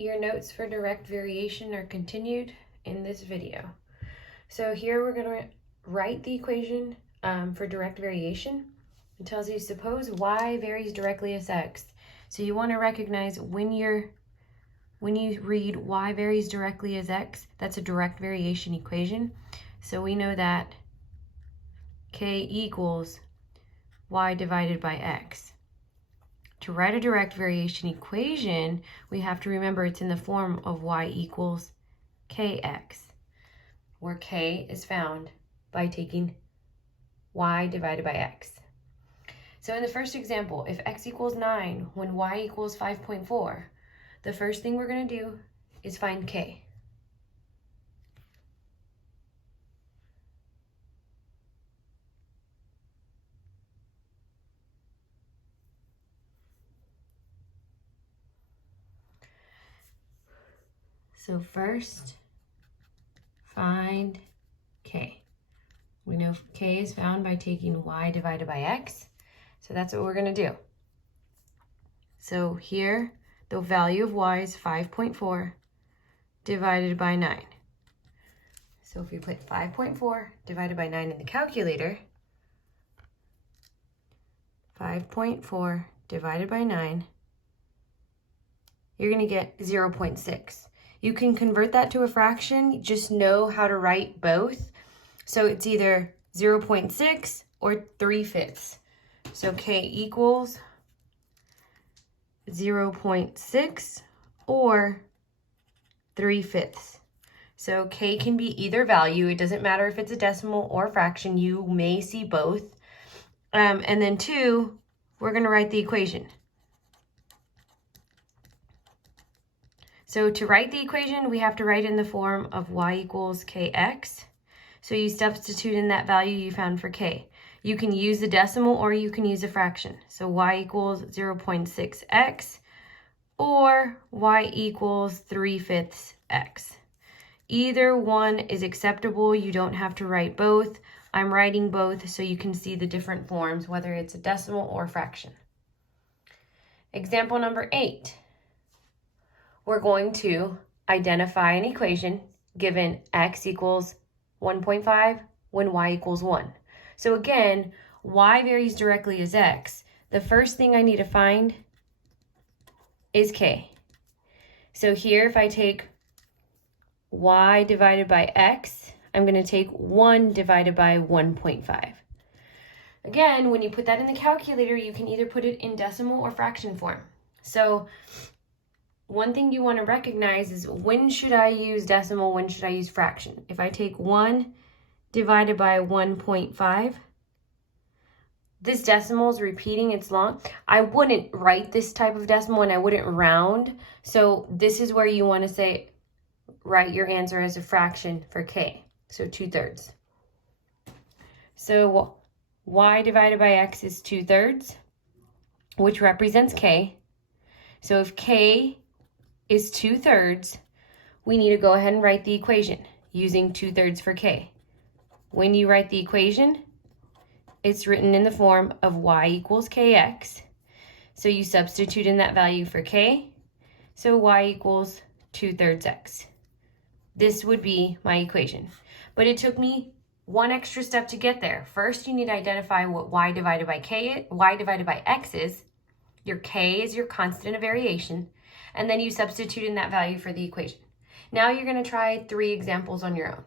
Your notes for direct variation are continued in this video. So here we're going to write the equation for direct variation. It tells you suppose y varies directly as x. So you want to recognize when you read y varies directly as x, that's a direct variation equation. So we know that k equals y divided by x. To write a direct variation equation, we have to remember it's in the form of y equals kx, where k is found by taking y divided by x. So in the first example, if x equals 9 when y equals 5.4, the first thing we're going to do is find k. So first, find k. We know k is found by taking y divided by x. So that's what we're going to do. So here, the value of y is 5.4 divided by 9. So if we put 5.4 divided by 9 in the calculator, 5.4 divided by 9, you're going to get 0.6. You can convert that to a fraction, just know how to write both. So it's either 0.6 or 3/5. So k equals 0.6 or 3/5. So k can be either value. It doesn't matter if it's a decimal or fraction. You may see both. And then 2, we're going to write the equation. So to write the equation, we have to write in the form of y equals kx. So you substitute in that value you found for k. You can use the decimal or you can use a fraction. So y equals 0.6x or y equals 3/5 x. Either one is acceptable. You don't have to write both. I'm writing both so you can see the different forms, whether it's a decimal or fraction. Example number 8. We're going to identify an equation given x equals 1.5 when y equals 1. So again, y varies directly as x. The first thing I need to find is k. So here, if I take y divided by x, I'm going to take 1 divided by 1.5. Again, when you put that in the calculator, you can either put it in decimal or fraction form. So one thing you want to recognize is when should I use decimal, when should I use fraction? If I take 1 divided by 1.5, this decimal is repeating, it's long. I wouldn't write this type of decimal and I wouldn't round. So this is where you want to say, write your answer as a fraction for k. So 2/3. So y divided by x is 2/3, which represents k. So if k is 2/3, we need to go ahead and write the equation using 2/3 for k. When you write the equation, it's written in the form of y equals kx. So you substitute in that value for k. So y equals 2/3 x. This would be my equation. But it took me one extra step to get there. First, you need to identify what y divided by x is. Your k is your constant of variation. And then you substitute in that value for the equation. Now you're going to try 3 examples on your own.